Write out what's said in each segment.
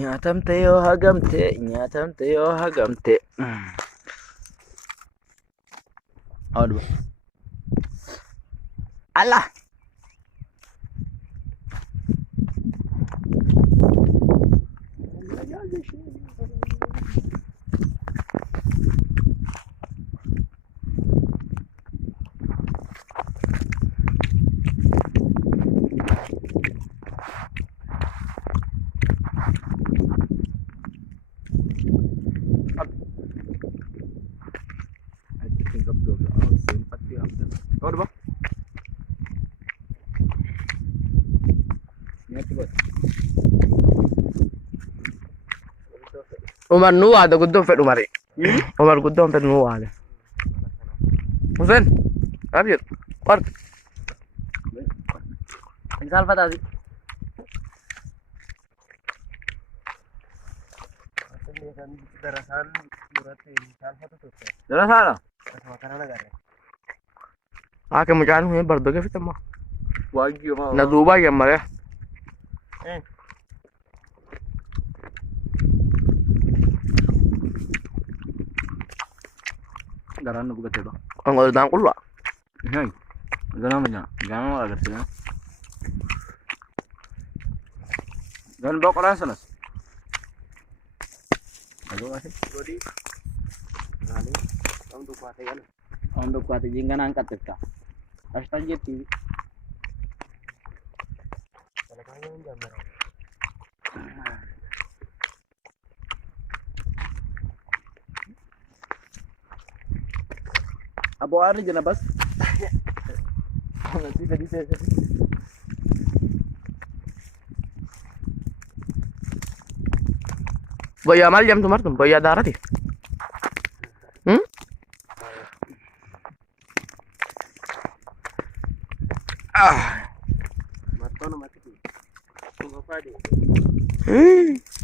nyaatamte yoo hagamte. Aduh. Allah. Aduh. Umar nu ada guddo fed umare. Umar guddo fed nu ada. Hussein. Abir. Qart. Misal fata sih. Darasan durate misal fata tuh. Darasan. Makanan negara. Ke mukaan huye bardoge fitama. Wagi ma. Na duba ya mare. Garan buka teba. Ang udah dangkul lah. Hey, jangan banyak, jangan agak sini. Jangan bawa keras lah. Aduh masih. Bodi. Lalu, untuk kuat kan? Untuk kuat jangan angkat kita. Rasta jadi. Kalau kalian jangan. Abo ari jana bas. Nanti tadi saya. Boya mal jam tumar tum boya darat ya. Matono mati. Tunggu padi.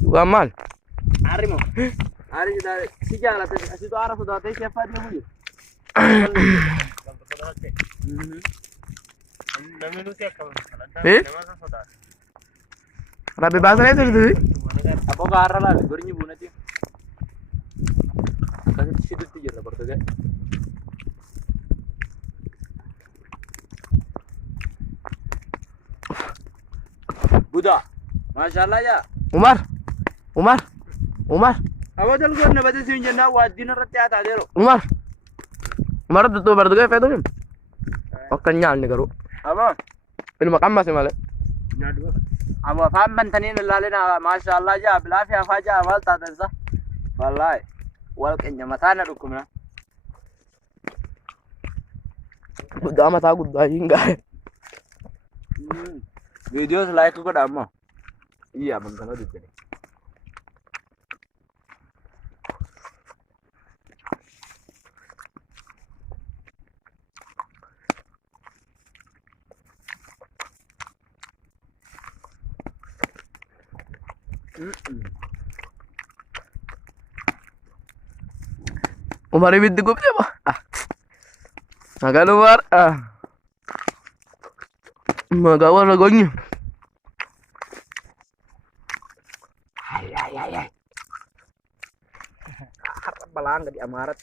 Gamal. Ari mo. Ari sudah si jalan situ arah sudah teh siapa dia mulu. Rabi bahasa itu tuh. Apa karena lah, gue nyebut nanti. Kasih situ tiga rapor tuh deh. Buddha, masya Allah ya. Umar. Apa tuh gue nabat sih jenah wajib nerti atas dia lo. Umar tuh baru tuh kayak itu kan. Oh kenyal nih karo. Apa? Ini makan masih malah. Nyadu. Apa paham tani lalena masya Allah ya belafi apa aja awal tak tersa. Wallahi. Wal kenya matana dukumna. Udah mata aku udah enggak. Video like ko dama. Iya bang kalau di sini. Umar ibig ko ba? Nagaluar magawa lagonya. Ay. Harap balang di amarat.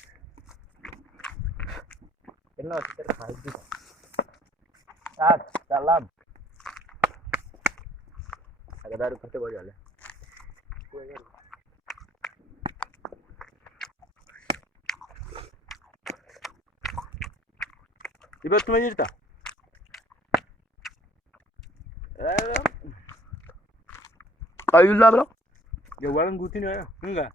Kenal terhaji. Salam. Ada dari kerja boleh ya. Ibat cuma cerita. Kayu lah bro. Jawalan gutin ya, enggak?